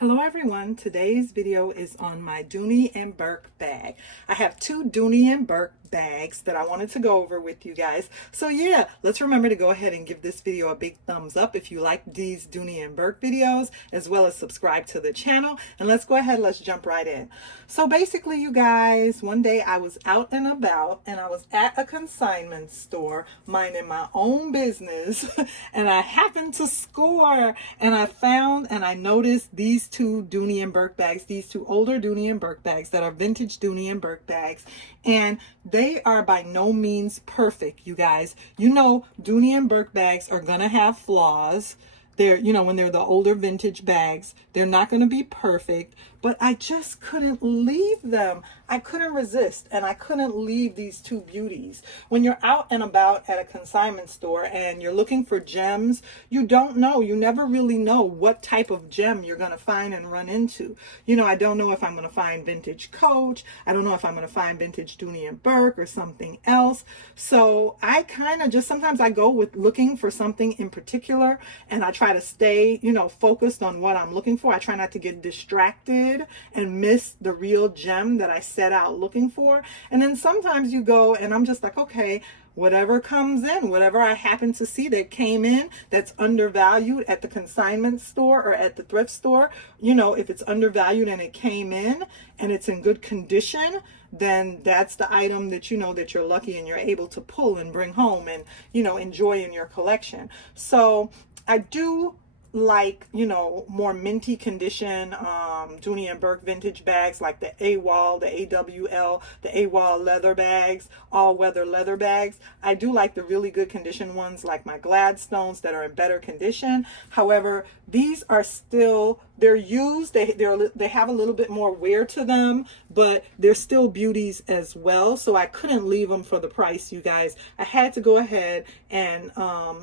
Hello everyone, today's video is on my Dooney and Bourke bag. I have two Dooney and Bourke bags that I wanted to go over with you guys. So yeah, let's remember to go ahead and give this video a big thumbs up if you like these Dooney and Bourke videos, as well as subscribe to the channel. And let's go ahead, let's jump right in. So basically you guys, one day I was out and about and I was at a consignment store minding my own business and I happened to score and I noticed these two Dooney and Bourke bags, these two older Dooney and Bourke bags that are vintage Dooney and Bourke bags, and they are by no means perfect, you guys. You know, Dooney and Bourke bags are gonna have flaws. They're, you know, when they're the older vintage bags, they're not going to be perfect, but I just couldn't leave them. I couldn't resist, and I couldn't leave these two beauties. When you're out and about at a consignment store and you're looking for gems, you don't know, you never really know what type of gem you're going to find and run into. You know, I don't know if I'm going to find vintage Coach. I don't know if I'm going to find vintage Dooney and Bourke or something else. So I kind of just, sometimes I go with looking for something in particular, and I try to stay, you know, focused on what I'm looking for. I try not to get distracted and miss the real gem that I set out looking for. And then sometimes you go and I'm just like, okay, whatever comes in, whatever I happen to see that came in that's undervalued at the consignment store or at the thrift store, you know, if it's undervalued and it came in and it's in good condition, then that's the item that you know that you're lucky and you're able to pull and bring home and, you know, enjoy in your collection. So I do like, you know, more minty condition Dooney and Bourke vintage bags, like the AWOL, the AWL, the AWOL leather bags, all weather leather bags. I do like the really good condition ones, like my Gladstones that are in better condition. However, these are still, they're used, they have a little bit more wear to them, but they're still beauties as well. So I couldn't leave them for the price, you guys. I had to go ahead and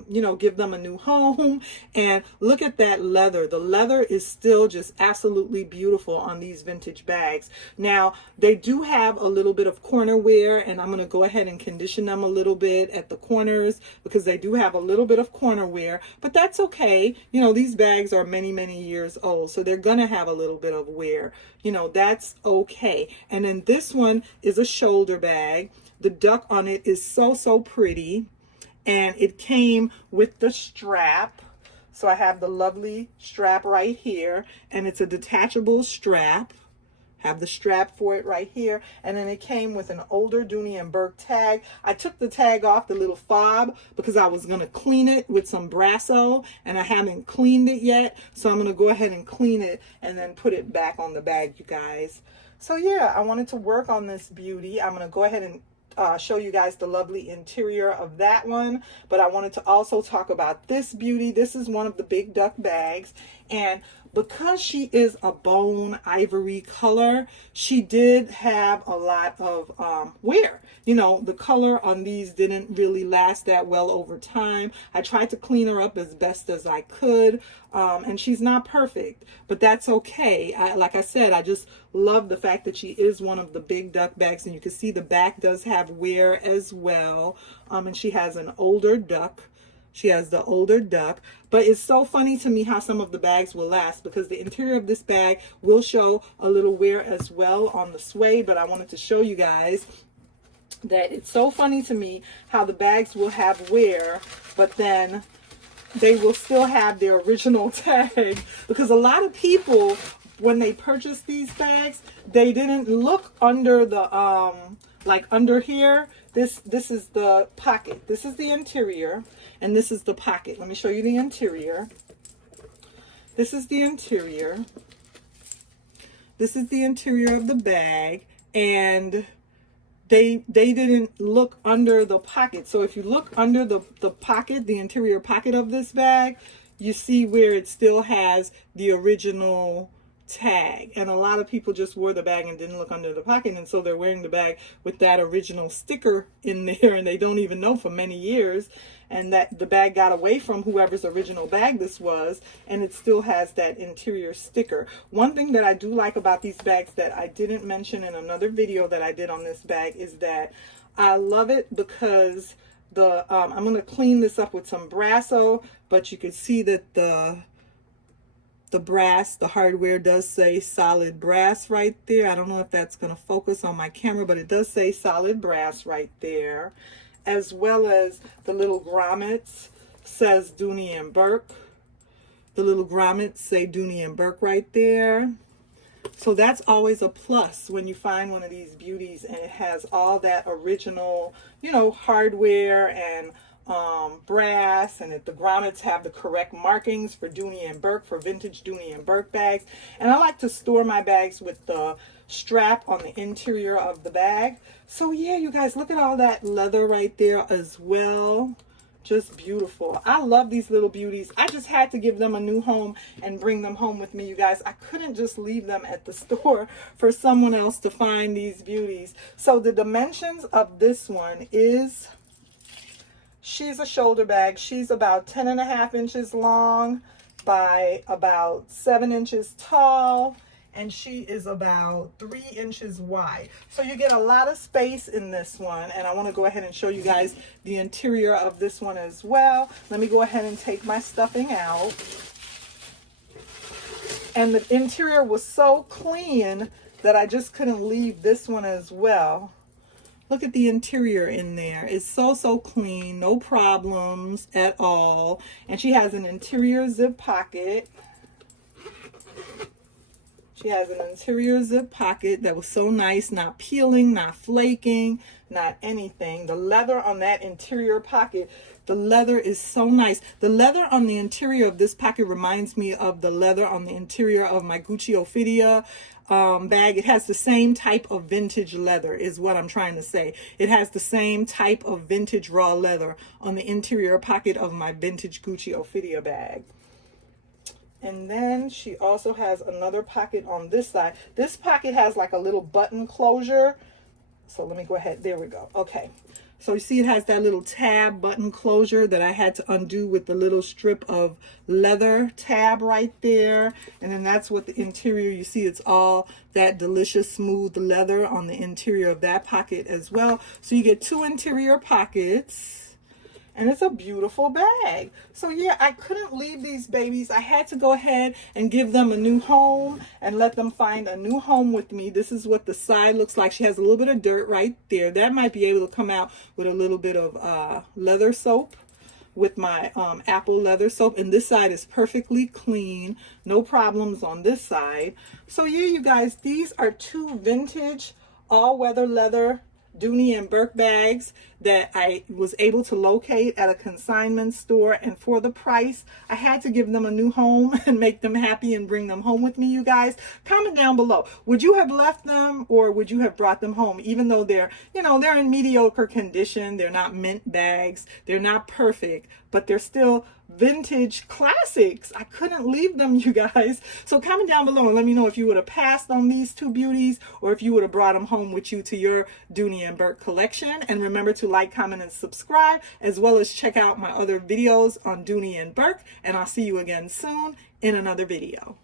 you know, give them a new home. And look at that leather. The leather is still just absolutely beautiful on these vintage bags. Now they do have a little bit of corner wear, and I'm going to go ahead and condition them a little bit at the corners because they do have a little bit of corner wear, but that's okay. You know, these bags are many years old, so they're gonna have a little bit of wear. You know, that's okay. And then this one is a shoulder bag. The duck on it is so pretty, and it came with the strap. So I have the lovely strap right here, and it's a detachable strap. Have the strap for it right here, and then it came with an older Dooney and Bourke tag. I took the tag off, the little fob, because I was going to clean it with some Brasso, and I haven't cleaned it yet, so I'm going to go ahead and clean it and then put it back on the bag, you guys. So yeah, I wanted to work on this beauty. I'm going to go ahead and show you guys the lovely interior of that one, but I wanted to also talk about this beauty. This is one of the big duck bags, and because she is a bone ivory color, she did have a lot of wear. You know, the color on these didn't really last that well over time. I tried to clean her up as best as I could, and she's not perfect, but that's okay. Like I said, I just love the fact that she is one of the big duck bags, and you can see the back does have wear as well, and she has an older duck. She has the older duck, but it's so funny to me how some of the bags will last, because the interior of this bag will show a little wear as well on the suede, but I wanted to show you guys that it's so funny to me how the bags will have wear, but then they will still have their original tag, because a lot of people, when they purchase these bags, they didn't look under the, like under here. This is the pocket. This is the interior, and this is the pocket. Let me show you the interior. This is the interior. This is the interior of the bag, and they didn't look under the pocket. So if you look under the pocket, the interior pocket of this bag, you see where it still has the original tag. And a lot of people just wore the bag and didn't look under the pocket, and so they're wearing the bag with that original sticker in there, and they don't even know for many years, and that the bag got away from whoever's original bag this was, and it still has that interior sticker. One thing that I do like about these bags that I didn't mention in another video that I did on this bag is that I love it because the I'm going to clean this up with some Brasso, but you can see that the the brass, the hardware does say solid brass right there. I don't know if that's going to focus on my camera, but it does say solid brass right there. As well as the little grommets says Dooney and Bourke. The little grommets say Dooney and Bourke right there. So that's always a plus when you find one of these beauties and it has all that original, you know, hardware and brass, and if the grommets have the correct markings for Dooney and Bourke, for vintage Dooney and Bourke bags. And I like to store my bags with the strap on the interior of the bag. So yeah, you guys, look at all that leather right there as well. Just beautiful. I love these little beauties. I just had to give them a new home and bring them home with me, you guys. I couldn't just leave them at the store for someone else to find these beauties. So the dimensions of this one is, she's a shoulder bag. She's about 10.5 inches long by about 7 inches tall. And she is about 3 inches wide. So you get a lot of space in this one. And I want to go ahead and show you guys the interior of this one as well. Let me go ahead and take my stuffing out. And the interior was so clean that I just couldn't leave this one as well. Look at the interior in there. It's so clean, no problems at all. And she has an interior zip pocket. She has an interior zip pocket that was so nice, not peeling, not flaking, not anything. The leather on that interior pocket, the leather is so nice. The leather on the interior of this pocket reminds me of the leather on the interior of my Gucci Ophidia bag. It has the same type of vintage leather is what I'm trying to say. It has the same type of vintage raw leather on the interior pocket of my vintage Gucci Ophidia bag. And then she also has another pocket on this side. This pocket has like a little button closure. So let me go ahead. There we go. Okay. So you see it has that little tab button closure that I had to undo with the little strip of leather tab right there. And then that's what the interior, you see it's all that delicious smooth leather on the interior of that pocket as well. So you get 2 interior pockets. And it's a beautiful bag. So yeah, I couldn't leave these babies. I had to go ahead and give them a new home and let them find a new home with me. This is what the side looks like. She has a little bit of dirt right there. That might be able to come out with a little bit of leather soap, with my apple leather soap. And this side is perfectly clean. No problems on this side. So yeah, you guys, these are 2 vintage all-weather leather Dooney and Bourke bags that I was able to locate at a consignment store, and for the price I had to give them a new home and make them happy and bring them home with me. You guys, comment down below, would you have left them or would you have brought them home? Even though they're, you know, they're in mediocre condition, they're not mint bags, they're not perfect, but they're still vintage classics. I couldn't leave them, you guys. So comment down below and let me know if you would have passed on these 2 beauties or if you would have brought them home with you to your Dooney and Bourke collection. And remember to like, comment, and subscribe, as well as check out my other videos on Dooney and Bourke. And I'll see you again soon in another video.